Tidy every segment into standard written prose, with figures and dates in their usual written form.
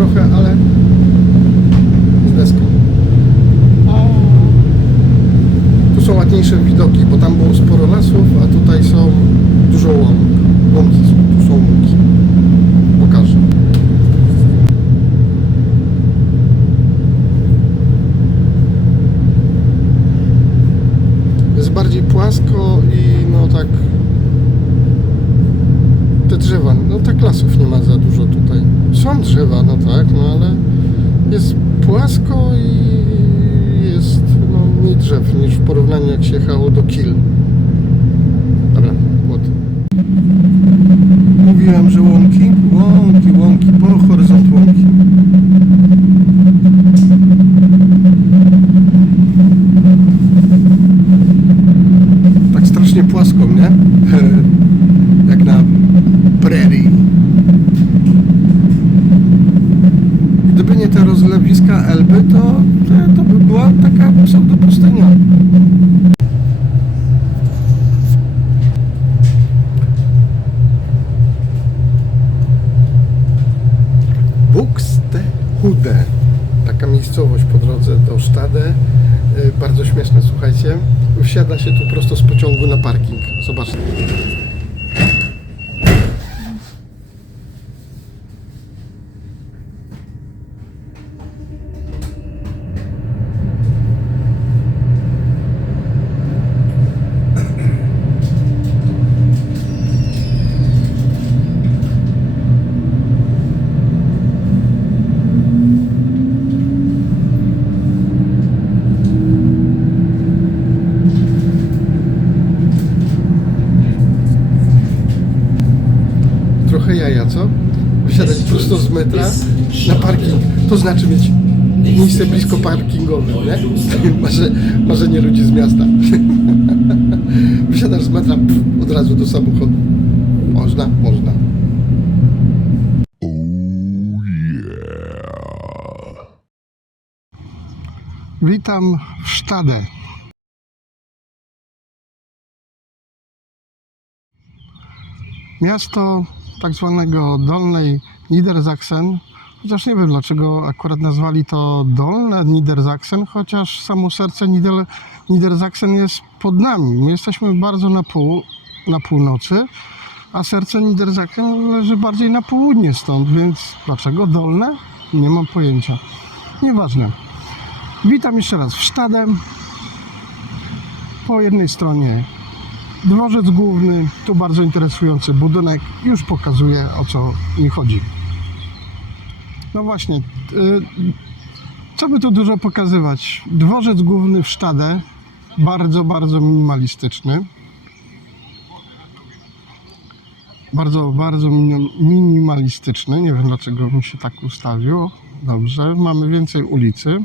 trochę, ale z deską. Tu są ładniejsze widoki, bo tam było sporo lasów, a tutaj są dużo łąki. Tu są łąki. Pokażę. Jest bardziej płasko i no tak te drzewa, no tak lasów nie ma za dużo tutaj. Są drzewa, no tak, no ale jest płasko i jest no, mniej drzew niż w porównaniu jak się jechało do Kiel. Dobra, płot. Mówiłem, że łąki, po horyzont łąki. Tak strasznie płasko, nie? Jak na prairie. Gdyby nie te rozlewiska Elby, to by była taka pseudopustynia. Buxtehude. Taka miejscowość po drodze do Stade. Bardzo śmieszne, słuchajcie. Wsiada się tu prosto z pociągu na parking. Zobaczcie. Trochę jaja, co? Wysiadać prosto z metra na parking. To znaczy mieć miejsce blisko parkingowe, nie? Marzenie ludzi z miasta. Wysiadasz z metra, od razu do samochodu. Można? Można. Witam w Stade. Miasto tak zwanego Dolnej Niedersachsen, chociaż nie wiem dlaczego akurat nazwali to Dolne Niedersachsen, chociaż samo serce Niedersachsen jest pod nami. My jesteśmy bardzo na północy, a serce Niedersachsen leży bardziej na południe stąd, więc dlaczego Dolne? Nie mam pojęcia. Nieważne. Witam jeszcze raz w Stade. Po jednej stronie dworzec główny, tu bardzo interesujący budynek, już pokazuję, o co mi chodzi. No właśnie, co by tu dużo pokazywać? Dworzec główny w Stade, bardzo, bardzo minimalistyczny. Bardzo, bardzo minimalistyczny, nie wiem dlaczego mi się tak ustawiło. Dobrze, mamy więcej ulicy.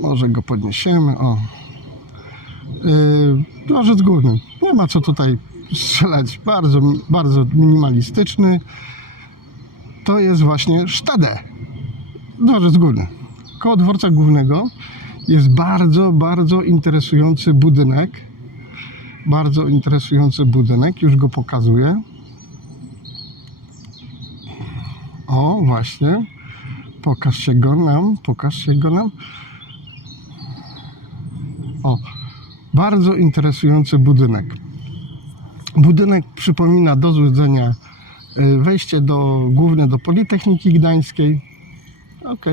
Może go podniesiemy, o. Dworzec główny. Nie ma co tutaj strzelać. Bardzo, bardzo minimalistyczny. To jest właśnie Stade. Dworzec główny. Koło dworca głównego jest bardzo, bardzo interesujący budynek. Bardzo interesujący budynek. Już go pokazuję. O, właśnie. Pokaż się go nam. O. Bardzo interesujący budynek. Budynek przypomina do złudzenia wejście główne do Politechniki Gdańskiej. Ok.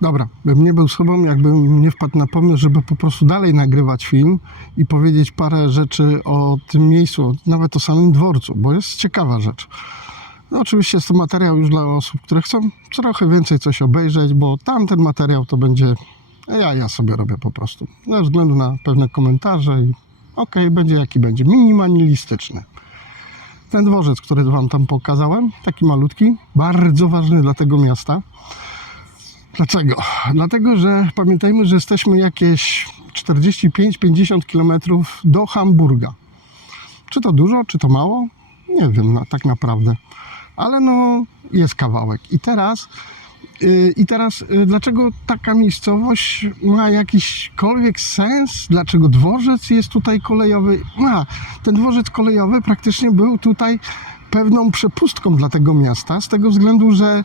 Dobra, bym nie był sobą, jakbym nie wpadł na pomysł, żeby po prostu dalej nagrywać film i powiedzieć parę rzeczy o tym miejscu, nawet o samym dworcu, bo jest ciekawa rzecz. No oczywiście jest to materiał już dla osób, które chcą trochę więcej coś obejrzeć, bo tamten materiał to będzie, ja sobie robię po prostu, ze względu na pewne komentarze i okej, będzie jaki będzie, minimalistyczny. Ten dworzec, który wam tam pokazałem, taki malutki, bardzo ważny dla tego miasta. Dlaczego? Dlatego, że pamiętajmy, że jesteśmy jakieś 45-50 km do Hamburga. Czy to dużo, czy to mało? Nie wiem, tak naprawdę. Ale no jest kawałek. I teraz I teraz, dlaczego taka miejscowość ma jakiśkolwiek sens? Dlaczego dworzec jest tutaj kolejowy? Ten dworzec kolejowy praktycznie był tutaj pewną przepustką dla tego miasta, z tego względu, że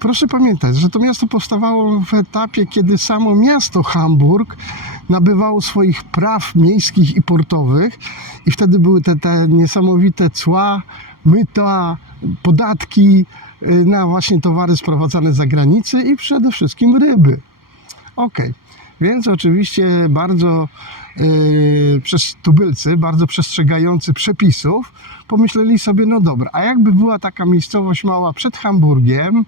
proszę pamiętać, że to miasto powstawało w etapie, kiedy samo miasto Hamburg nabywało swoich praw miejskich i portowych i wtedy były te niesamowite cła, myta, podatki na właśnie towary sprowadzane z zagranicy i przede wszystkim ryby. Więc oczywiście bardzo tubylcy, bardzo przestrzegający przepisów, pomyśleli sobie, no dobra, a jakby była taka miejscowość mała przed Hamburgiem,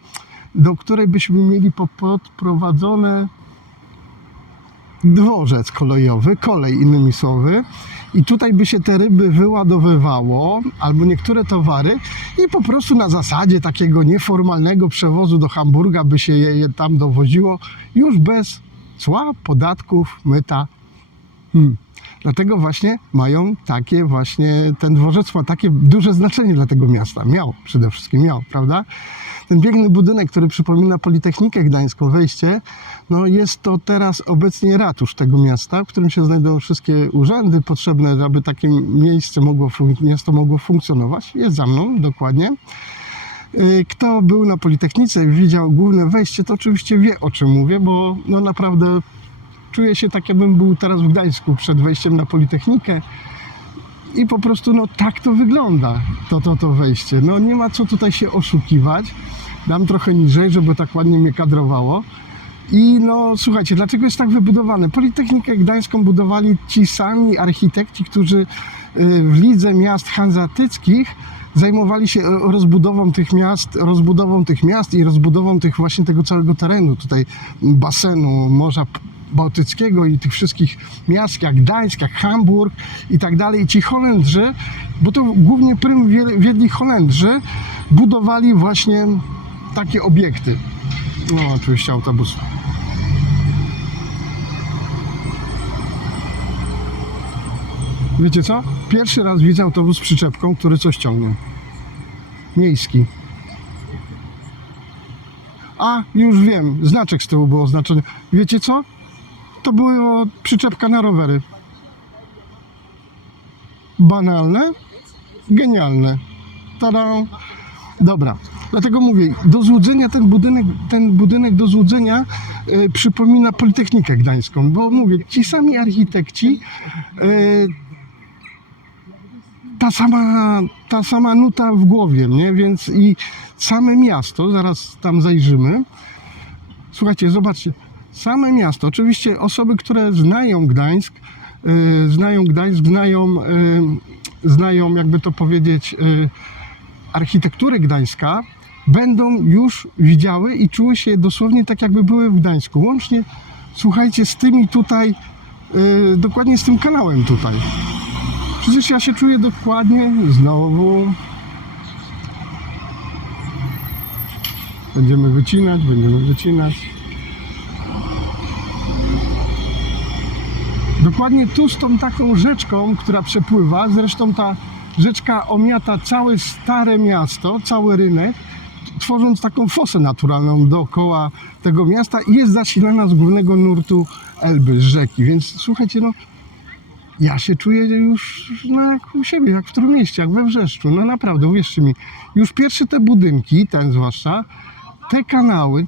do której byśmy mieli podprowadzone dworzec kolejowy, kolej innymi słowy, i tutaj by się te ryby wyładowywało, albo niektóre towary i po prostu na zasadzie takiego nieformalnego przewozu do Hamburga by się je tam dowoziło już bez cła, podatków, myta. Dlatego właśnie mają takie właśnie, ten dworzec ma takie duże znaczenie dla tego miasta. Przede wszystkim miał, prawda? Ten piękny budynek, który przypomina Politechnikę Gdańską, wejście, no jest to teraz obecnie ratusz tego miasta, w którym się znajdują wszystkie urzędy potrzebne, aby takie miasto mogło funkcjonować. Jest za mną, dokładnie. Kto był na Politechnice i widział główne wejście, to oczywiście wie, o czym mówię, bo no naprawdę czuję się tak, jakbym był teraz w Gdańsku przed wejściem na Politechnikę i po prostu no tak to wygląda, to wejście. No nie ma co tutaj się oszukiwać. Dam trochę niżej, żeby tak ładnie mnie kadrowało. I no słuchajcie, dlaczego jest tak wybudowane? Politechnikę Gdańską budowali ci sami architekci, którzy w Lidze Miast Hanzatyckich zajmowali się rozbudową tych miast i rozbudową właśnie tego całego terenu, tutaj basenu, Morza Bałtyckiego i tych wszystkich miast jak Gdańsk, jak Hamburg i tak dalej. I ci Holendrzy, bo to głównie prym wiedli Holendrzy, budowali właśnie takie obiekty. No oczywiście autobus. Wiecie co? Pierwszy raz widzę autobus z przyczepką, który coś ciągnie. Miejski. A, już wiem, znaczek z tyłu był oznaczony. Wiecie co? To była przyczepka na rowery. Banalne, genialne. Tada! Dobra, dlatego mówię, do złudzenia ten budynek do złudzenia przypomina Politechnikę Gdańską, bo mówię, ci sami architekci, ta sama nuta w głowie, nie? Więc i same miasto, zaraz tam zajrzymy. Słuchajcie, zobaczcie, same miasto, oczywiście osoby, które znają Gdańsk, znają jakby to powiedzieć architekturę Gdańska, będą już widziały i czuły się dosłownie tak, jakby były w Gdańsku. Łącznie, słuchajcie, z tymi tutaj, dokładnie z tym kanałem tutaj. Przecież ja się czuję dokładnie znowu. Będziemy wycinać. Dokładnie tu z tą taką rzeczką, która przepływa, zresztą ta rzeczka omiata całe stare miasto, cały rynek, tworząc taką fosę naturalną dookoła tego miasta i jest zasilana z głównego nurtu Elby, z rzeki. Więc słuchajcie, no ja się czuję już jak u siebie, jak w Trójmieście, jak we Wrzeszczu. No naprawdę, uwierzcie mi, już pierwsze te budynki, ten zwłaszcza, te kanały,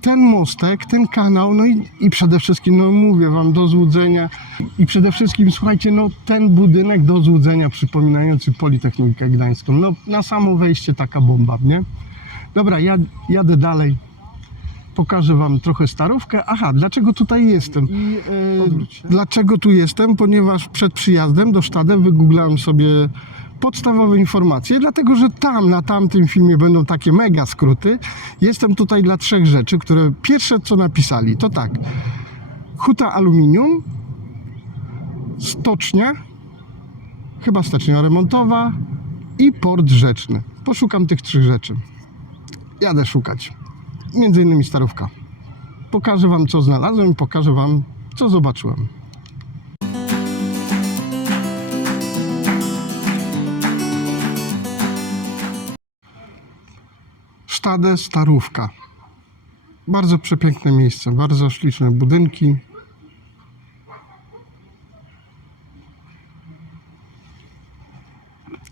ten mostek, ten kanał, no i przede wszystkim, no mówię wam, do złudzenia i przede wszystkim, słuchajcie, no ten budynek do złudzenia przypominający Politechnikę Gdańską, no na samo wejście taka bomba, nie? Dobra, jadę dalej, pokażę wam trochę Starówkę. Aha, dlaczego tutaj jestem? Dlaczego tu jestem? Ponieważ przed przyjazdem do Stade wygooglałem sobie podstawowe informacje, dlatego że tam, na tamtym filmie będą takie mega skróty. Jestem tutaj dla 3 rzeczy, które pierwsze co napisali, to tak, huta aluminium, stocznia, chyba stocznia remontowa i port rzeczny. Poszukam tych 3 rzeczy. Jadę szukać. Między innymi Starówka. Pokażę wam, co znalazłem i pokażę wam, co zobaczyłem. Stade Starówka. Bardzo przepiękne miejsce, bardzo śliczne budynki.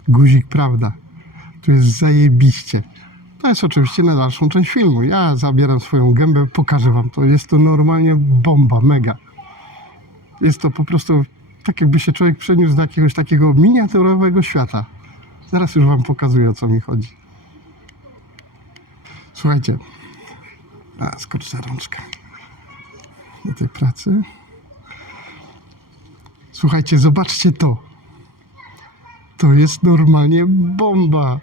Guzik, prawda? Tu jest zajebiście. To jest oczywiście na dalszą część filmu. Ja zabieram swoją gębę, pokażę wam to. Jest to normalnie bomba, mega. Jest to po prostu tak, jakby się człowiek przeniósł do jakiegoś takiego miniaturowego świata. Zaraz już wam pokazuję, o co mi chodzi. Słuchajcie. Skoczę rączkę do tej pracy. Słuchajcie, zobaczcie to. To jest normalnie bomba.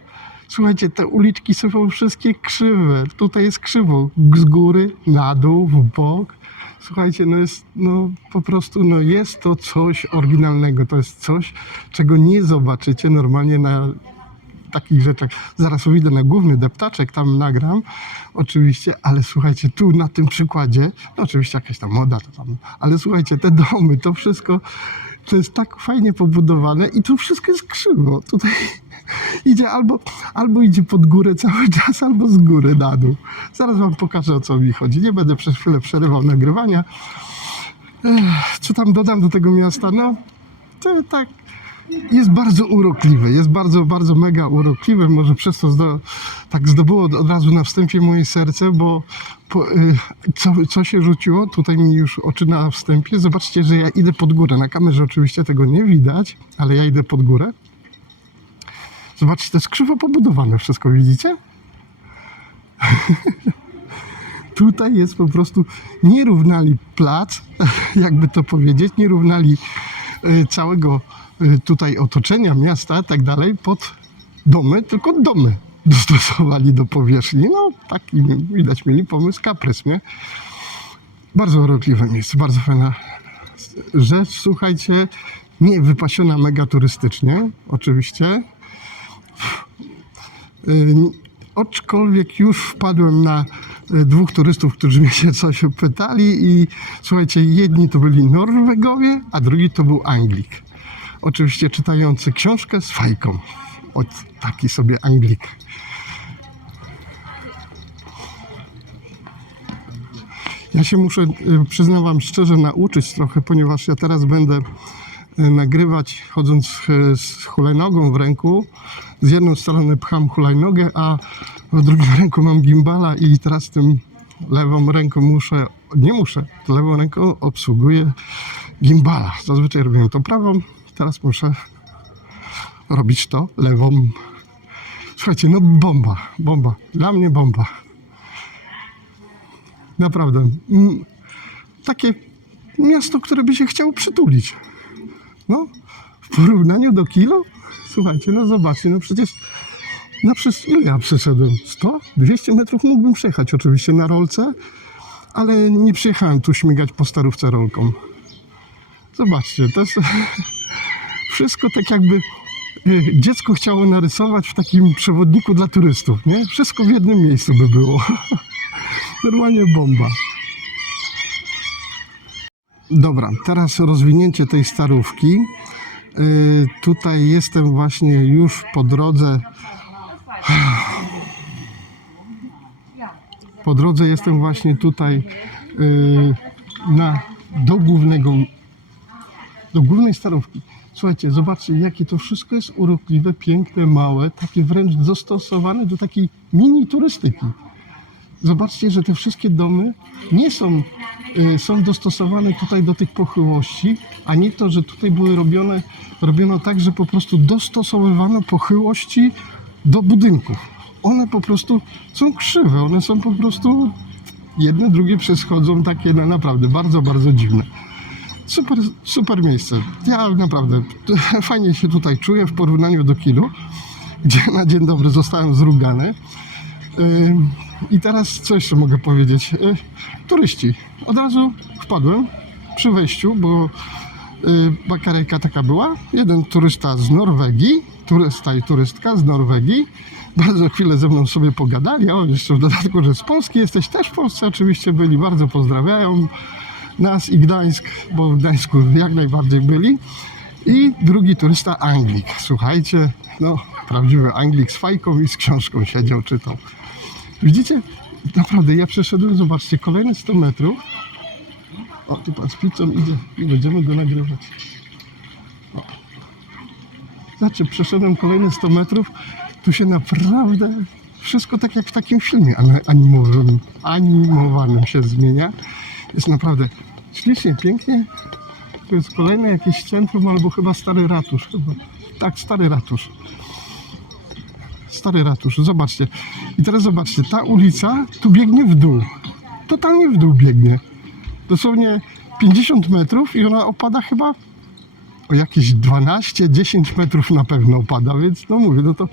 Słuchajcie, te uliczki są wszystkie krzywe. Tutaj jest krzywo. Z góry, na dół, w bok. Słuchajcie, po prostu jest to coś oryginalnego. To jest coś, czego nie zobaczycie normalnie na takich rzeczach. Zaraz wyjdę na główny deptaczek, tam nagram oczywiście, ale słuchajcie, tu na tym przykładzie, oczywiście jakaś tam moda, ale słuchajcie, te domy, to wszystko, to jest tak fajnie pobudowane i tu wszystko jest krzywo. Tutaj idzie albo idzie pod górę cały czas, albo z góry na dół. Zaraz wam pokażę, o co mi chodzi. Nie będę przez chwilę przerywał nagrywania. Co tam dodam do tego miasta? To tak jest bardzo urokliwe, jest bardzo, bardzo mega urokliwe. Może przez to tak zdobyło od razu na wstępie moje serce, bo co się rzuciło? Tutaj mi już oczy na wstępie. Zobaczcie, że ja idę pod górę. Na kamerze oczywiście tego nie widać, ale ja idę pod górę. Zobaczcie, to jest krzywo pobudowane wszystko, widzicie? Tutaj jest po prostu, nie równali plac, jakby to powiedzieć, nie równali całego tutaj otoczenia miasta i tak dalej pod domy, tylko domy dostosowali do powierzchni. Taki widać mieli pomysł, kaprys, nie? Bardzo urokliwe miejsce, bardzo fajna rzecz, słuchajcie, nie wypasiona mega turystycznie, oczywiście. Aczkolwiek już wpadłem na dwóch turystów, którzy mnie się coś pytali i słuchajcie, jedni to byli Norwegowie, a drugi to był Anglik. Oczywiście czytający książkę z fajką. Taki sobie Anglik. Ja się muszę, przyznam wam szczerze, nauczyć trochę, ponieważ ja teraz będę nagrywać chodząc z hulajnogą w ręku. Z jedną strony pcham hulajnogę, a w drugim ręku mam gimbala i teraz tym lewą ręką lewą ręką obsługuję gimbala. Zazwyczaj robiłem to prawą, teraz muszę robić to lewą. Słuchajcie, bomba. Dla mnie bomba. Naprawdę. Takie miasto, które by się chciało przytulić. W porównaniu do kilo? Słuchajcie, zobaczcie, przecież ile ja przeszedłem? 100? 200 metrów mógłbym przejechać oczywiście na rolce, ale nie przyjechałem tu śmigać po starówce rolką. Zobaczcie, to jest wszystko tak jakby dziecko chciało narysować w takim przewodniku dla turystów, nie? Wszystko w jednym miejscu by było. Normalnie bomba. Dobra, teraz rozwinięcie tej starówki. Tutaj jestem właśnie już po drodze. Po drodze jestem właśnie tutaj do głównej starówki. Słuchajcie, zobaczcie, jakie to wszystko jest urokliwe, piękne, małe, takie wręcz dostosowane do takiej mini turystyki. Zobaczcie, że te wszystkie domy nie są dostosowane tutaj do tych pochyłości, a nie to, że tutaj były robiono tak, że po prostu dostosowywano pochyłości do budynków. One po prostu są krzywe, one są po prostu jedne, drugie przeschodzą takie naprawdę bardzo, bardzo dziwne. Super miejsce. Ja naprawdę fajnie się tutaj czuję w porównaniu do Kilu, gdzie na dzień dobry zostałem zrugany. I teraz co jeszcze mogę powiedzieć? Turyści. Od razu wpadłem przy wejściu, bo bakarejka taka była. Jeden turysta z Norwegii, turysta i turystka z Norwegii. Bardzo chwilę ze mną sobie pogadali, a on jeszcze w dodatku, że z Polski jesteś, też w Polsce oczywiście byli, bardzo pozdrawiają nas i Gdańsk, bo w Gdańsku jak najbardziej byli. I drugi turysta Anglik. Słuchajcie, prawdziwy Anglik z fajką i z książką siedział, czytał. Widzicie? Naprawdę, ja przeszedłem, zobaczcie, kolejne 100 metrów. O, tu pan z pizzą idzie i będziemy go nagrywać. O. Znaczy, przeszedłem kolejne 100 metrów. Tu się naprawdę wszystko tak jak w takim filmie animowanym się zmienia. Jest naprawdę ślicznie, pięknie. Tu jest kolejne jakieś centrum, albo chyba stary ratusz. Tak, stary ratusz. Stary ratusz, zobaczcie. I teraz zobaczcie, ta ulica tu biegnie w dół. Totalnie w dół biegnie. Dosłownie 50 metrów i ona opada chyba o jakieś 12-10 metrów na pewno opada, więc no mówię, no to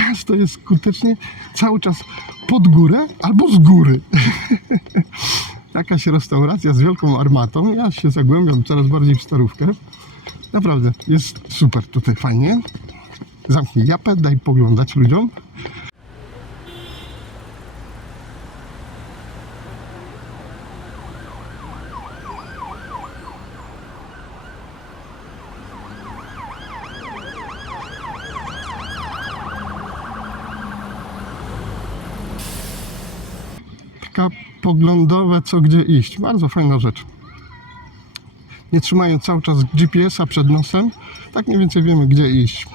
miasto jest skutecznie cały czas pod górę albo z góry. Jakaś restauracja z wielką armatą. Ja się zagłębiam coraz bardziej w starówkę. Naprawdę, jest super tutaj, fajnie. Zamknij japę, daj poglądać ludziom. Taka poglądowe, co gdzie iść. Bardzo fajna rzecz. Nie trzymając cały czas GPS-a przed nosem, tak mniej więcej wiemy, gdzie iść.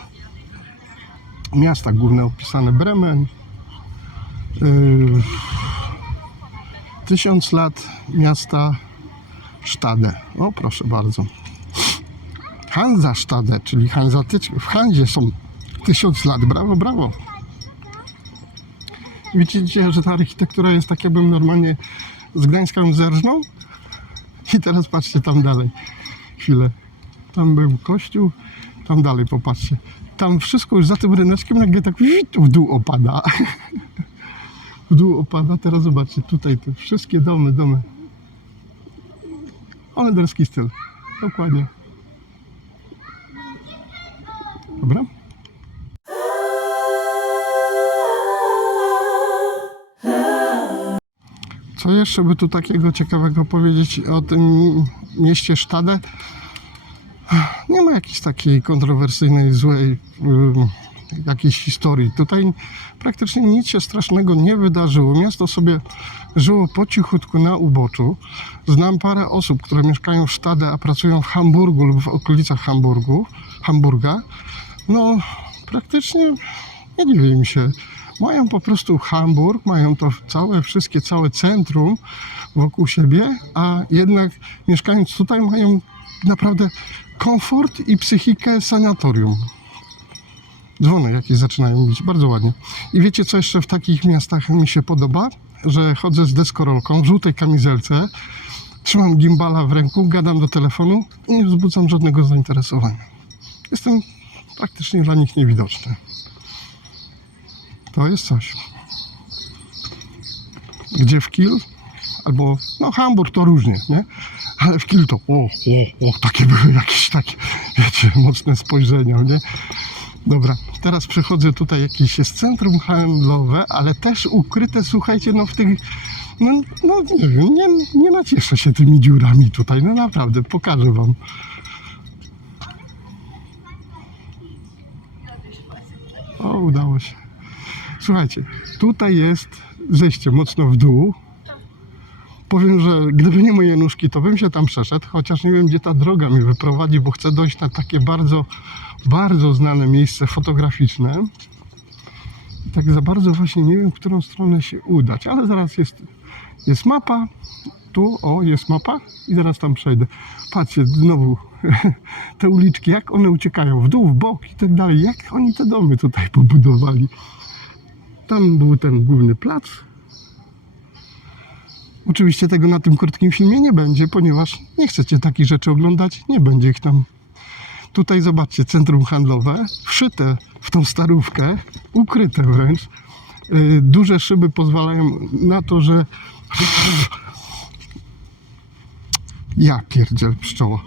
Miasta główne opisane: Bremen, 1000 lat miasta Stade. O, proszę bardzo. Hansa-Stade, czyli hanzatyczne. W Hanzie są 1000 lat. Brawo, brawo. Widzicie, że ta architektura jest tak, jakbym normalnie z Gdańska ją zerżnął. I teraz patrzcie tam dalej. Chwilę. Tam był kościół. Tam dalej popatrzcie. Tam wszystko już za tym ryneczkiem nagle tak w dół opada. W dół opada. Teraz zobaczcie, tutaj te wszystkie domy. Holenderski styl. Dokładnie. Dobra. Co jeszcze by tu takiego ciekawego powiedzieć o tym mieście Stade? Nie ma jakiejś takiej kontrowersyjnej, złej jakiejś historii. Tutaj praktycznie nic się strasznego nie wydarzyło. Miasto sobie żyło po cichutku na uboczu. Znam parę osób, które mieszkają w Stade, a pracują w Hamburgu lub w okolicach Hamburga. No, praktycznie nie dziwię im się. Mają po prostu Hamburg, mają to całe centrum wokół siebie, a jednak mieszkając tutaj mają naprawdę komfort i psychikę sanatorium. Dzwony jakieś zaczynają bić, bardzo ładnie. I wiecie, co jeszcze w takich miastach mi się podoba? Że chodzę z deskorolką w żółtej kamizelce, trzymam gimbala w ręku, gadam do telefonu i nie wzbudzam żadnego zainteresowania. Jestem praktycznie dla nich niewidoczny. To jest coś. Gdzie w Kiel? Albo, no Hamburg to różnie, nie? Ale w Kiel to, takie były jakieś takie, wiecie, mocne spojrzenia, nie? Dobra, teraz przechodzę tutaj, jakieś jest centrum handlowe, ale też ukryte, słuchajcie, no w tych, no nie wiem, nie nacieszę się tymi dziurami tutaj, no naprawdę, pokażę wam. O, udało się. Słuchajcie, tutaj jest zejście mocno w dół. Powiem, że gdyby nie moje nóżki, to bym się tam przeszedł, chociaż nie wiem, gdzie ta droga mnie wyprowadzi, bo chcę dojść na takie bardzo, bardzo znane miejsce fotograficzne. I tak za bardzo właśnie nie wiem, w którą stronę się udać, ale zaraz jest mapa. Tu, jest mapa i zaraz tam przejdę. Patrzcie, znowu te uliczki, jak one uciekają w dół, w bok i tak dalej. Jak oni te domy tutaj pobudowali. Tam był ten główny plac. Oczywiście tego na tym krótkim filmie nie będzie, ponieważ nie chcecie takich rzeczy oglądać, nie będzie ich tam. Tutaj zobaczcie, centrum handlowe, wszyte w tą starówkę, ukryte wręcz. Duże szyby pozwalają na to, że... Ja pierdziel pszczoła.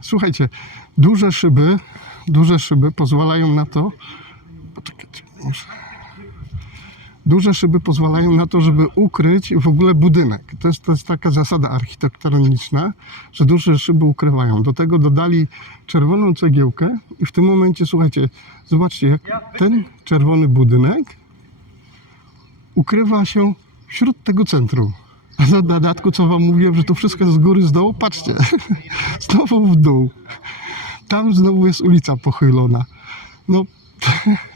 Słuchajcie, duże szyby pozwalają na to, poczekajcie, Duże szyby pozwalają na to, żeby ukryć w ogóle budynek. To jest taka zasada architektoniczna, że duże szyby ukrywają. Do tego dodali czerwoną cegiełkę i w tym momencie, słuchajcie, zobaczcie, jak ten czerwony budynek ukrywa się wśród tego centrum. A na dodatku, co wam mówiłem, że to wszystko jest z góry, z dołu, patrzcie, znowu w dół. Tam znowu jest ulica pochylona. No,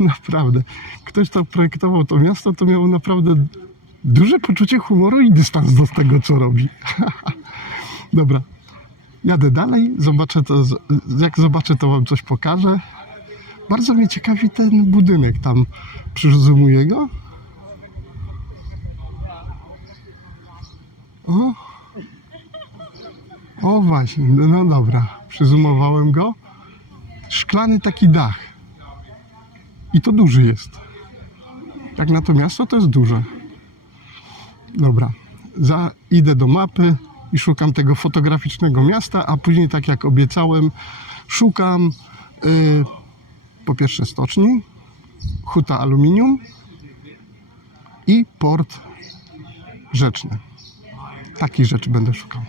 naprawdę. Ktoś, kto projektował to miasto, to miał naprawdę duże poczucie humoru i dystans do tego, co robi. Dobra, jadę dalej, zobaczę to, jak zobaczę, to wam coś pokażę. Bardzo mnie ciekawi ten budynek tam, przyzumuję go. O właśnie, no dobra, przyzumowałem go. Szklany taki dach. I to duży jest. Jak na to miasto, to jest duże. Dobra, idę do mapy i szukam tego fotograficznego miasta, a później, tak jak obiecałem, szukam po pierwsze stoczni, huta aluminium i port rzeczny. Takich rzeczy będę szukał.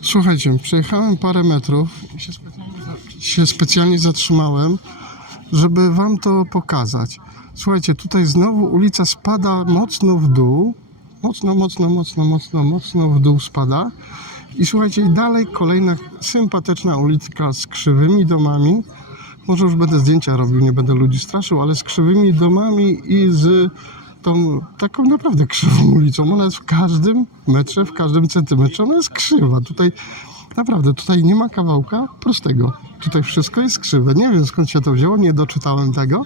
Słuchajcie, przejechałem parę metrów i się specjalnie zatrzymałem, żeby wam to pokazać. Słuchajcie, tutaj znowu ulica spada mocno w dół. Mocno w dół spada. I słuchajcie, i dalej kolejna sympatyczna uliczka z krzywymi domami. Może już będę zdjęcia robił, nie będę ludzi straszył, ale z krzywymi domami i z tą taką naprawdę krzywą ulicą. Ona jest w każdym metrze, w każdym centymetrze. Ona jest krzywa. Tutaj naprawdę, tutaj nie ma kawałka prostego. Tutaj wszystko jest krzywe. Nie wiem, skąd się to wzięło, nie doczytałem tego,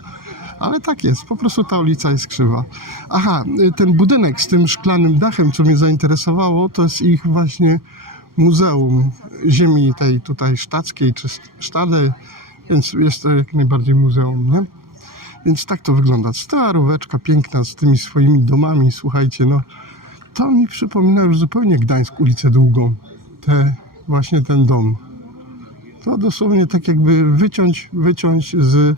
ale tak jest. Po prostu ta ulica jest krzywa. Aha, ten budynek z tym szklanym dachem, co mnie zainteresowało, to jest ich właśnie muzeum ziemi tej tutaj sztackiej, czy Stade, więc jest to jak najbardziej muzeum, nie? Więc tak to wygląda. Staróweczka piękna z tymi swoimi domami, słuchajcie, no to mi przypomina już zupełnie Gdańsk, ulicę Długą. Właśnie ten dom. To dosłownie tak jakby wyciąć z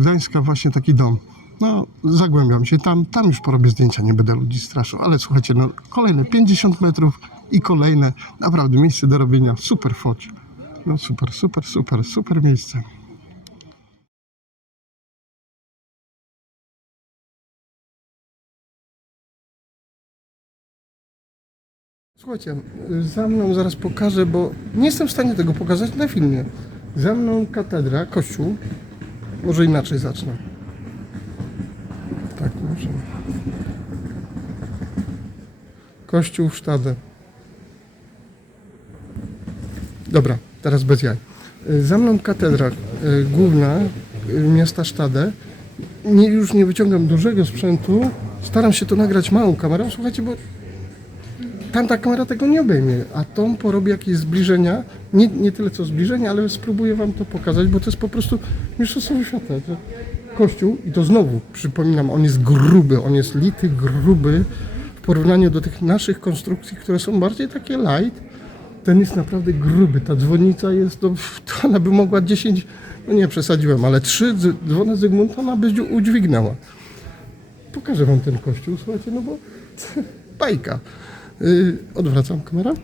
Gdańska właśnie taki dom. No, zagłębiam się tam już porobię zdjęcia, nie będę ludzi straszył, ale słuchajcie, no kolejne 50 metrów i kolejne, naprawdę miejsce do robienia, super foć. No super miejsce. Słuchajcie, za mną zaraz pokażę, bo nie jestem w stanie tego pokazać na filmie. Za mną katedra, kościół. Może inaczej zacznę. Tak, może. Kościół w Stade. Dobra, teraz bez jaj. Za mną katedra główna miasta Stade. Już nie wyciągam dużego sprzętu. Staram się to nagrać małą kamerą. Słuchajcie, bo tamta kamera tego nie obejmie, a tą porobi jakieś zbliżenia, nie tyle co zbliżenia, ale spróbuję wam to pokazać, bo to jest po prostu mistrzostwo świata. Kościół, i to znowu przypominam, on jest gruby, on jest lity, gruby w porównaniu do tych naszych konstrukcji, które są bardziej takie light. Ten jest naprawdę gruby, ta dzwonnica jest, to ona by mogła 10, no nie przesadziłem, ale 3 dzwony Zygmunta ona by udźwignęła. Pokażę wam ten kościół, słuchajcie, no bo bajka. Odwracam kamerę.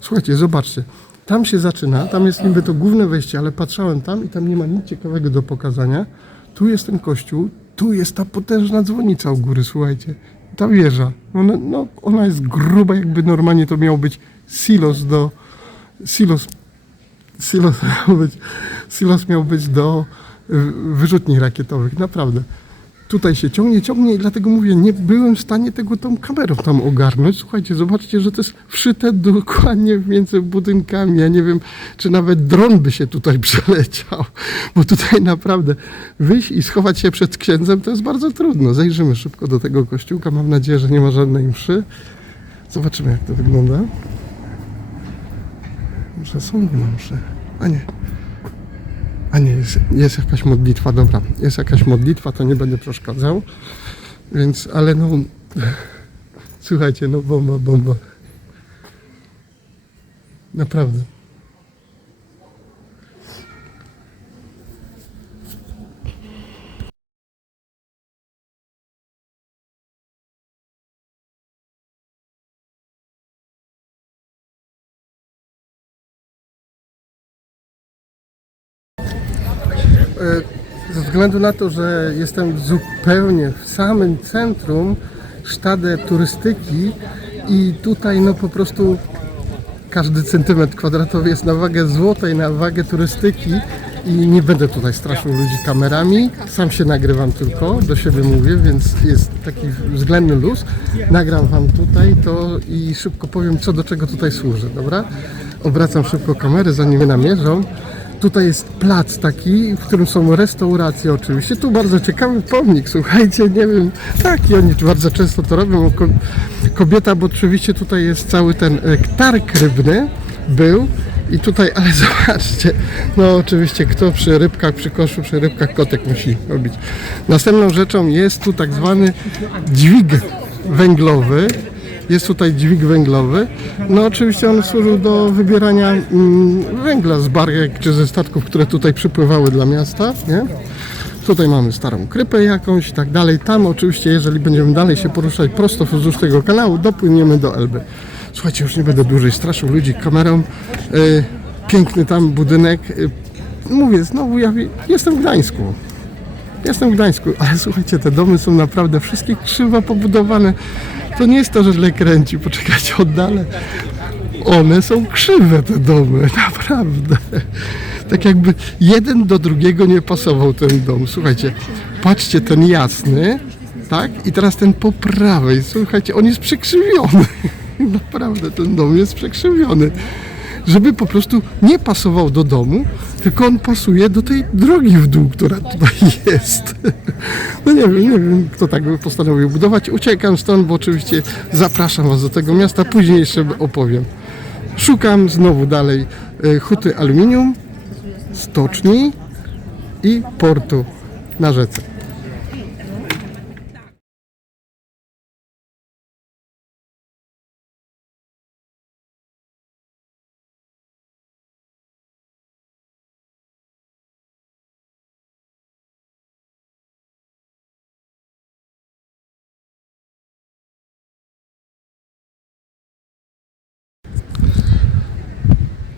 Słuchajcie, zobaczcie. Tam się zaczyna, tam jest niby to główne wejście, ale patrzałem tam i tam nie ma nic ciekawego do pokazania. Tu jest ten kościół, tu jest ta potężna dzwonica u góry, słuchajcie. Ta wieża. Ona jest gruba, jakby normalnie to miał być silos miał być do wyrzutni rakietowych, naprawdę. Tutaj się ciągnie i dlatego mówię, nie byłem w stanie tego tą kamerą tam ogarnąć. Słuchajcie, zobaczcie, że to jest wszyte dokładnie między budynkami. Ja nie wiem, czy nawet dron by się tutaj przeleciał, bo tutaj naprawdę wyjść i schować się przed księdzem to jest bardzo trudno. Zajrzymy szybko do tego kościółka. Mam nadzieję, że nie ma żadnej mszy. Zobaczymy, jak to wygląda. Może są msze. A nie, jest jakaś modlitwa, dobra, jest jakaś modlitwa, to nie będę przeszkadzał, więc, ale no, słuchajcie, no bomba, naprawdę. Ze względu na to, że jestem zupełnie w samym centrum Stade turystyki i tutaj no po prostu każdy centymetr kwadratowy jest na wagę złota i na wagę turystyki i nie będę tutaj straszył ludzi kamerami, sam się nagrywam tylko, do siebie mówię, więc jest taki względny luz. Nagram wam tutaj to i szybko powiem, co do czego tutaj służy, dobra? Obracam szybko kamerę, zanim mnie namierzą. Tutaj jest plac taki, w którym są restauracje oczywiście. Tu bardzo ciekawy pomnik, słuchajcie, nie wiem, tak i oni bardzo często to robią. Kobieta, bo oczywiście tutaj jest cały ten targ rybny był i tutaj, ale zobaczcie, no oczywiście kto przy rybkach, przy koszu, przy rybkach kotek musi robić. Następną rzeczą jest tu tak zwany dźwig węglowy. Jest tutaj dźwig węglowy. No oczywiście on służył do wybierania węgla z barek czy ze statków, które tutaj przypływały dla miasta, nie? Tutaj mamy starą krypę jakąś i tak dalej. Tam oczywiście, jeżeli będziemy dalej się poruszać prosto wzdłuż tego kanału, dopłyniemy do Elby. Słuchajcie, już nie będę dłużej straszył ludzi kamerą. Piękny tam budynek. Mówię, znowu ja jestem w Gdańsku. Jestem w Gdańsku, ale słuchajcie, te domy są naprawdę wszystkie krzywo pobudowane. To nie jest to, że źle kręci, poczekajcie, oddalę. One są krzywe, te domy, naprawdę. Tak jakby jeden do drugiego nie pasował ten dom. Słuchajcie, patrzcie, ten jasny, tak? I teraz ten po prawej, słuchajcie, on jest przekrzywiony. Naprawdę, ten dom jest przekrzywiony. Żeby po prostu nie pasował do domu, tylko on pasuje do tej drogi w dół, która tutaj jest. No nie wiem, kto tak by postanowił budować. Uciekam stąd, bo oczywiście zapraszam was do tego miasta, później jeszcze opowiem. Szukam znowu dalej huty aluminium, stoczni i portu na rzece.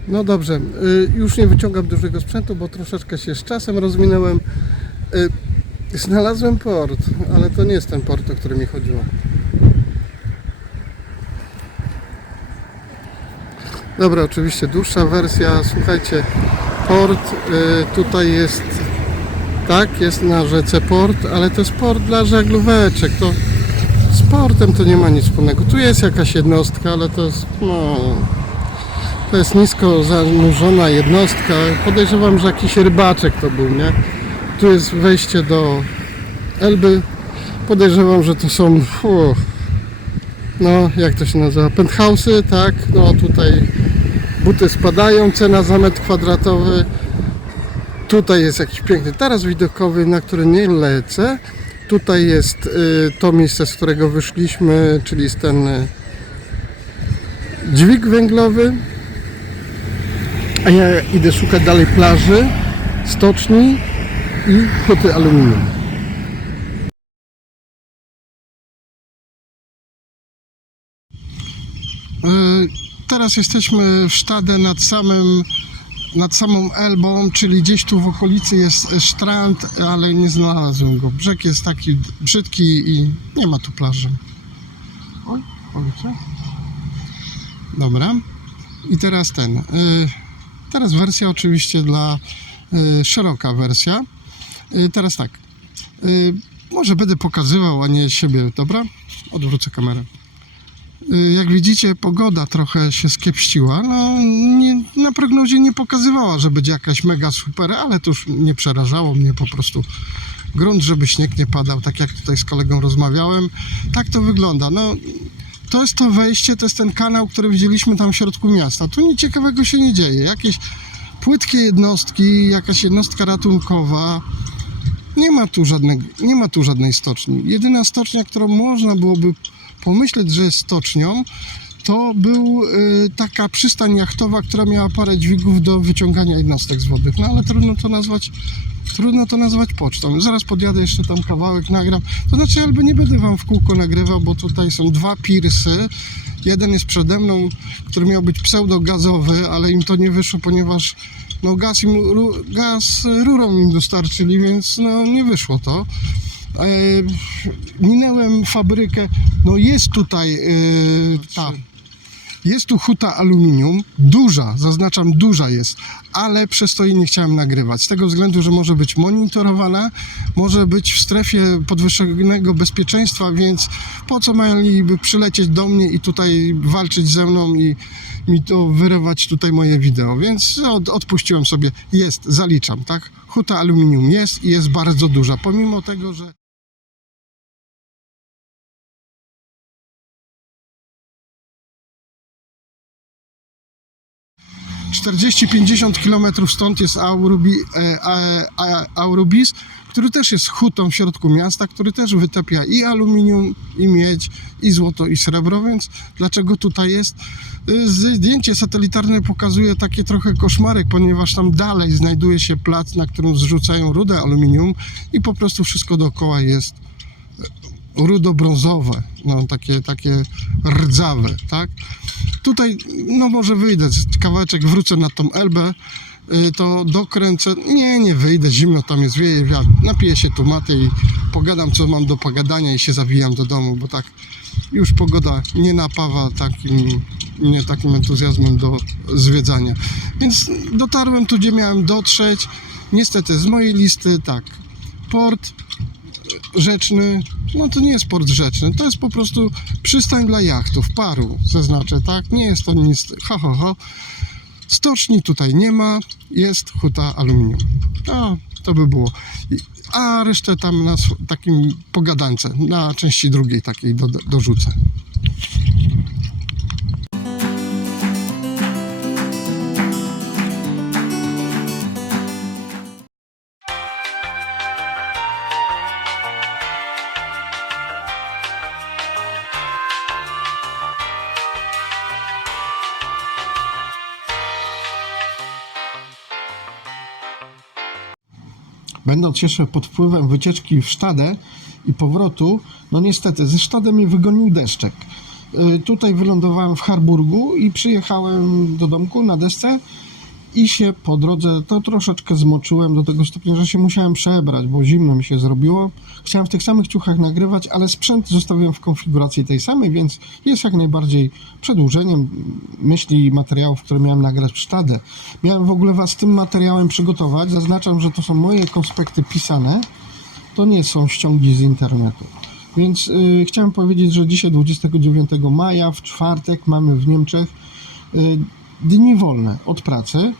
No dobrze, już nie wyciągam dużego sprzętu, bo troszeczkę się z czasem rozminąłem. Znalazłem port, ale to nie jest ten port, o który mi chodziło. Dobra, oczywiście dłuższa wersja. Słuchajcie, port tutaj jest, tak, jest na rzece port, ale to jest port dla żaglóweczek. To z portem to nie ma nic wspólnego. Tu jest jakaś jednostka, ale to jest, no... To jest nisko zanurzona jednostka. Podejrzewam, że jakiś rybaczek to był, nie? Tu jest wejście do Elby. Podejrzewam, że to są, no jak to się nazywa, penthouse'y, tak? No tutaj buty spadają, cena za metr kwadratowy. Tutaj jest jakiś piękny taras widokowy, na który nie lecę. Tutaj jest to miejsce, z którego wyszliśmy, czyli jest ten dźwig węglowy. A ja idę szukać dalej plaży, stoczni i huty aluminium. Teraz jesteśmy w Stade nad samą Elbą, czyli gdzieś tu w okolicy jest strand, ale nie znalazłem go. Brzeg jest taki brzydki i nie ma tu plaży. Oj, powiecie? Dobra. I teraz teraz wersja oczywiście dla szeroka wersja. Teraz tak, może będę pokazywał, a nie siebie, dobra? Odwrócę kamerę. Jak widzicie, pogoda trochę się skiepściła. No, na prognozie nie pokazywała, że będzie jakaś mega super, ale to już nie przerażało mnie po prostu. Grunt, żeby śnieg nie padał, tak jak tutaj z kolegą rozmawiałem. Tak to wygląda. No, to jest to wejście, to jest ten kanał, który widzieliśmy tam w środku miasta. Tu nic ciekawego się nie dzieje. Jakieś płytkie jednostki, jakaś jednostka ratunkowa. Nie ma tu żadnej stoczni. Jedyna stocznia, którą można byłoby pomyśleć, że jest stocznią, to był taka przystań jachtowa, która miała parę dźwigów do wyciągania jednostek z wody. No ale trudno to nazwać pocztą. Zaraz podjadę jeszcze tam kawałek, nagram. To znaczy, albo nie będę wam w kółko nagrywał, bo tutaj są dwa pirsy. Jeden jest przede mną, który miał być pseudogazowy, ale im to nie wyszło, ponieważ no gaz rurą im dostarczyli, więc no nie wyszło to. Minęłem fabrykę, no jest tutaj jest tu huta aluminium, duża, zaznaczam, duża jest, ale przez to jej nie chciałem nagrywać, z tego względu, że może być monitorowana, może być w strefie podwyższonego bezpieczeństwa, więc po co mieliby przylecieć do mnie i tutaj walczyć ze mną i mi to wyrywać tutaj moje wideo, więc odpuściłem sobie, jest, zaliczam, tak? Huta aluminium jest i jest bardzo duża, pomimo tego, że 40-50 km stąd jest Aurubis, który też jest hutą w środku miasta, który też wytapia i aluminium, i miedź, i złoto, i srebro, więc dlaczego tutaj jest? Zdjęcie satelitarne pokazuje takie trochę koszmarek, ponieważ tam dalej znajduje się plac, na którym zrzucają rudę aluminium i po prostu wszystko dookoła jest rudo-brązowe, no takie rdzawe, tak? Tutaj, no może wyjdę kawałeczek, wrócę na tą Elbę, to dokręcę, nie wyjdę, zimno tam jest, wieje wiatr, napiję się tomaty i pogadam, co mam do pogadania i się zawijam do domu, bo tak już pogoda nie napawa takim entuzjazmem do zwiedzania. Więc dotarłem tu, gdzie miałem dotrzeć, niestety z mojej listy, tak, port rzeczny, no to nie jest port rzeczny, to jest po prostu przystań dla jachtów, paru, zaznaczę, tak, nie jest to nic, stoczni tutaj nie ma, jest huta aluminium, to by było, a resztę tam na takim pogadańce, na części drugiej takiej dorzucę. Będąc jeszcze pod wpływem wycieczki w Sztadę i powrotu, no niestety ze Sztadę mnie wygonił deszczek. Tutaj wylądowałem w Harburgu i przyjechałem do domku na desce i się po drodze to troszeczkę zmoczyłem do tego stopnia, że się musiałem przebrać, bo zimno mi się zrobiło. Chciałem w tych samych ciuchach nagrywać, ale sprzęt zostawiłem w konfiguracji tej samej, więc jest jak najbardziej przedłużeniem myśli i materiałów, które miałem nagrać w Sztadę. Miałem w ogóle was z tym materiałem przygotować. Zaznaczam, że to są moje konspekty pisane, to nie są ściągi z internetu. Więc chciałem powiedzieć, że dzisiaj 29 maja, w czwartek, mamy w Niemczech dni wolne od pracy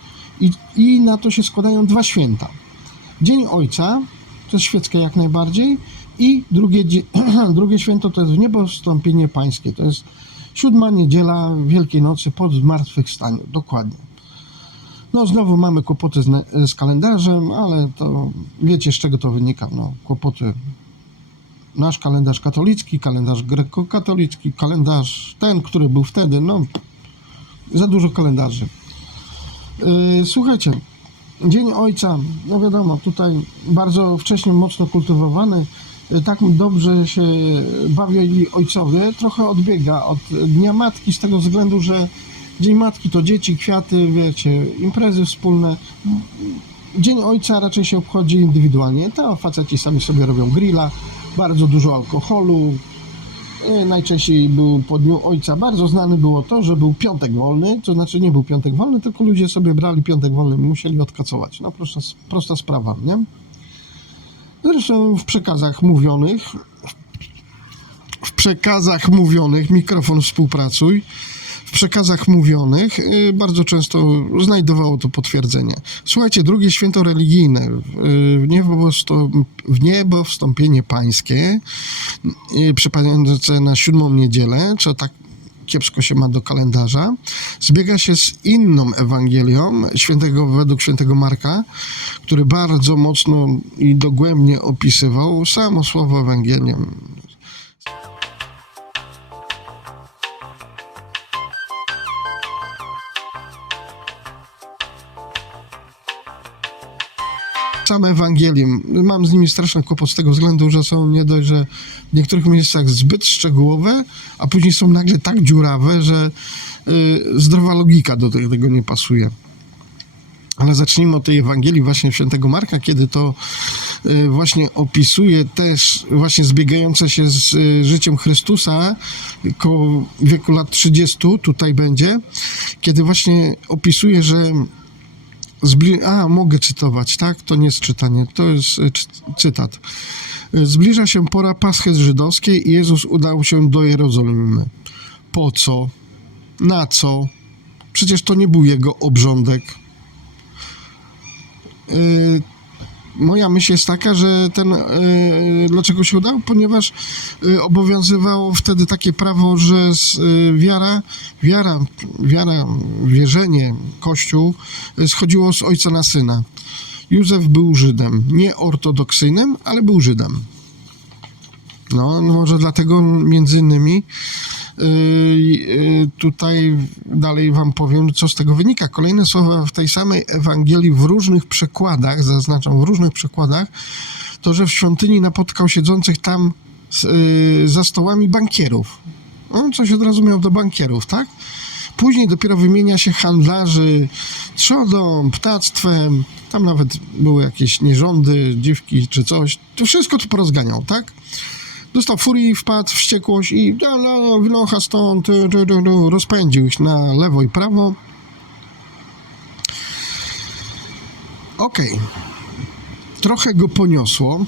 i na to się składają dwa święta. Dzień Ojca, to jest świeckie jak najbardziej, i drugie święto to jest Wniebowstąpienie Pańskie, to jest 7. niedziela Wielkiej Nocy po zmartwychwstaniu, dokładnie. No znowu mamy kłopoty z kalendarzem, ale to wiecie, z czego to wynika, no kłopoty. Nasz kalendarz katolicki, kalendarz grekokatolicki, kalendarz ten, który był wtedy, no za dużo kalendarzy. Słuchajcie, Dzień Ojca, no wiadomo, tutaj bardzo wcześnie mocno kultywowany, tak dobrze się bawili ojcowie, trochę odbiega od Dnia Matki z tego względu, że Dzień Matki to dzieci, kwiaty, wiecie, imprezy wspólne. Dzień Ojca raczej się obchodzi indywidualnie, to faceci sami sobie robią grilla, bardzo dużo alkoholu. Najczęściej był po Dniu Ojca. Bardzo znane było to, że był piątek wolny, to znaczy nie był piątek wolny, tylko ludzie sobie brali piątek wolny, musieli odkacować. No prosta sprawa, nie? Zresztą w przekazach mówionych, mikrofon współpracuj, w przekazach mówionych bardzo często znajdowało to potwierdzenie. Słuchajcie, drugie święto religijne, w Niebowstąpienie Pańskie, przypadające na 7. niedzielę, co tak kiepsko się ma do kalendarza, zbiega się z inną Ewangelią według świętego Marka, który bardzo mocno i dogłębnie opisywał samo słowo Ewangelię. Same Ewangelium. Mam z nimi straszny kłopot z tego względu, że są nie dość, że w niektórych miejscach zbyt szczegółowe, a później są nagle tak dziurawe, że zdrowa logika do tego nie pasuje. Ale zacznijmy od tej Ewangelii właśnie świętego Marka, kiedy to właśnie opisuje też właśnie zbiegające się z życiem Chrystusa koło wieku lat 30, tutaj będzie, kiedy właśnie opisuje, że mogę cytować, tak? To nie jest czytanie, to jest cytat. Zbliża się pora Paschy żydowskiej i Jezus udał się do Jerozolimy. Po co? Na co? Przecież to nie był jego obrządek. Moja myśl jest taka, że dlaczego się udał? Ponieważ obowiązywało wtedy takie prawo, że wierzenie, Kościół schodziło z ojca na syna. Józef był Żydem, nie ortodoksyjnym, ale był Żydem. No, może dlatego między innymi tutaj dalej wam powiem, co z tego wynika. Kolejne słowa w tej samej Ewangelii w różnych przekładach, zaznaczam, w różnych przekładach, to, że w świątyni napotkał siedzących tam za stołami bankierów. On coś od razu miał do bankierów, tak? Później dopiero wymienia się handlarzy trzodą, ptactwem, tam nawet były jakieś nierządy, dziwki czy coś. To wszystko tu porozganiał, tak? Dostał furii, wpadł w wściekłość i wynocha stąd, rozpędził ich na lewo i prawo. Okej. Trochę go poniosło,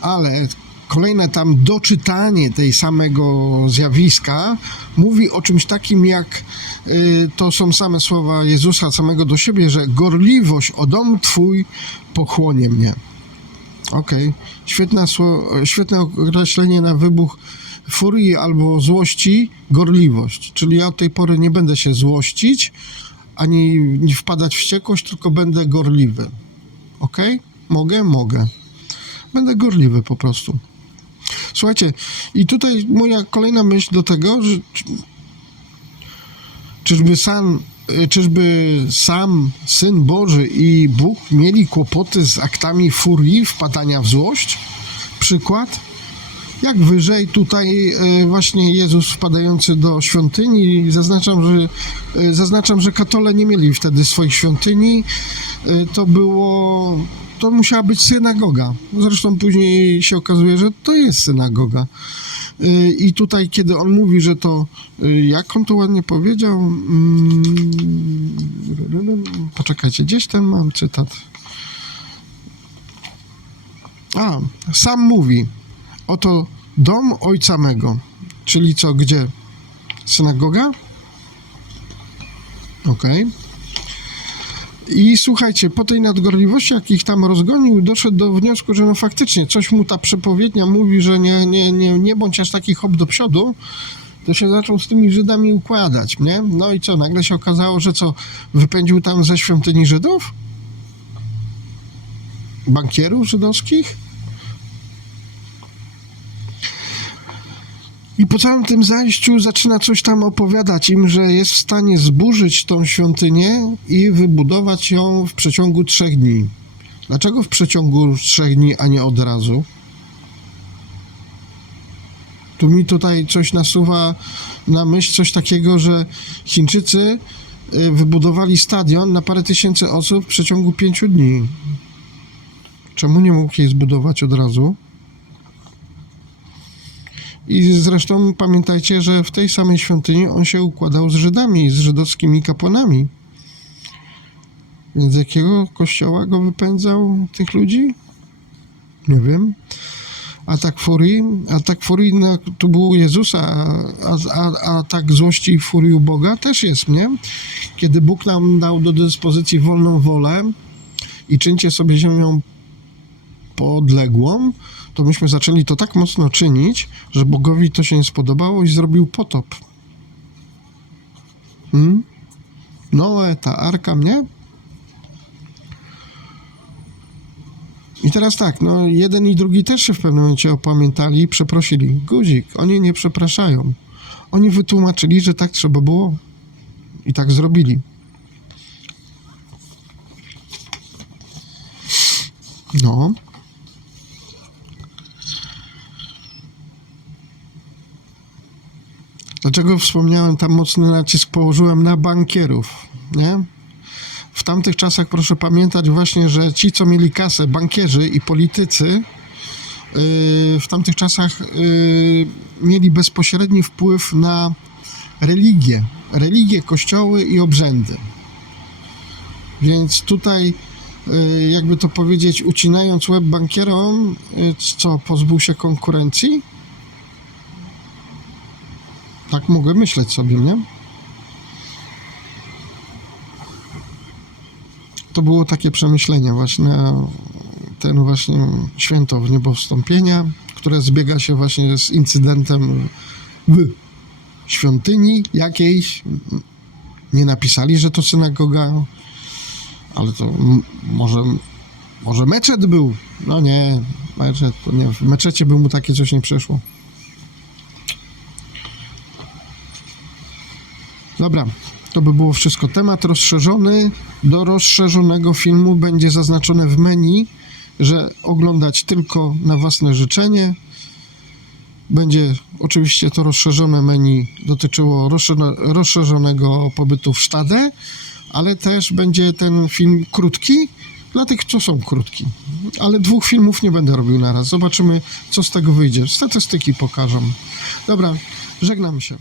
ale kolejne tam doczytanie tej samego zjawiska mówi o czymś takim jak, to są same słowa Jezusa samego do siebie, że gorliwość o dom Twój pochłonie mnie. Okej. Świetne określenie na wybuch furii albo złości, gorliwość. Czyli ja od tej pory nie będę się złościć, ani nie wpadać w wściekłość, tylko będę gorliwy. Okej? Mogę. Będę gorliwy po prostu. Słuchajcie, i tutaj moja kolejna myśl do tego, że czyżby sam Syn Boży i Bóg mieli kłopoty z aktami furii, wpadania w złość? Przykład? Jak wyżej tutaj właśnie Jezus wpadający do świątyni, zaznaczam, że katole nie mieli wtedy swoich świątyni, to musiała być synagoga. Zresztą później się okazuje, że to jest synagoga. I tutaj, kiedy on mówi, że to, jak on to ładnie powiedział, poczekajcie, gdzieś ten mam cytat. Sam mówi, oto dom ojca mego, czyli co, gdzie? Synagoga? Okej. I słuchajcie, po tej nadgorliwości, jak ich tam rozgonił, doszedł do wniosku, że no faktycznie coś mu ta przepowiednia mówi, że nie bądź aż taki hop do przodu, to się zaczął z tymi Żydami układać, nie? No i co, nagle się okazało, że co, wypędził tam ze świątyni Żydów? Bankierów żydowskich? I po całym tym zajściu zaczyna coś tam opowiadać im, że jest w stanie zburzyć tą świątynię i wybudować ją w przeciągu 3 dni. Dlaczego w przeciągu 3 dni, a nie od razu? Tu mi tutaj coś nasuwa na myśl, coś takiego, że Chińczycy wybudowali stadion na parę tysięcy osób w przeciągu 5 dni. Czemu nie mógł jej zbudować od razu? I zresztą pamiętajcie, że w tej samej świątyni on się układał z Żydami, z żydowskimi kapłanami. Więc z jakiego kościoła go wypędzał tych ludzi? Nie wiem. Atak furii tu był Jezusa, a atak złości i furii u Boga też jest, nie? Kiedy Bóg nam dał do dyspozycji wolną wolę i czyńcie sobie ziemią podległą, to myśmy zaczęli to tak mocno czynić, że Bogowi to się nie spodobało i zrobił potop. Noe, ta arka, nie? I teraz tak, no jeden i drugi też się w pewnym momencie opamiętali i przeprosili. Guzik, oni nie przepraszają. Oni wytłumaczyli, że tak trzeba było i tak zrobili. No. Dlaczego wspomniałem, tam mocny nacisk położyłem na bankierów, nie? W tamtych czasach proszę pamiętać właśnie, że ci, co mieli kasę, bankierzy i politycy, w tamtych czasach mieli bezpośredni wpływ na religię, kościoły i obrzędy. Więc tutaj, jakby to powiedzieć, ucinając łeb bankierom, co, pozbył się konkurencji? Tak mogę myśleć sobie, nie? To było takie przemyślenie właśnie, ten właśnie święto Wniebowstąpienia, które zbiega się właśnie z incydentem w świątyni jakiejś. Nie napisali, że to synagoga, ale to może meczet był. No nie, meczet to nie. W meczecie by mu takie coś nie przeszło. Dobra, to by było wszystko. Temat rozszerzony. Do rozszerzonego filmu będzie zaznaczone w menu, że oglądać tylko na własne życzenie. Będzie oczywiście to rozszerzone menu dotyczyło rozszerzonego pobytu w Stade, ale też będzie ten film krótki, dla tych, co są krótki. Ale 2 filmów nie będę robił naraz. Zobaczymy, co z tego wyjdzie. Statystyki pokażą. Dobra, żegnam się.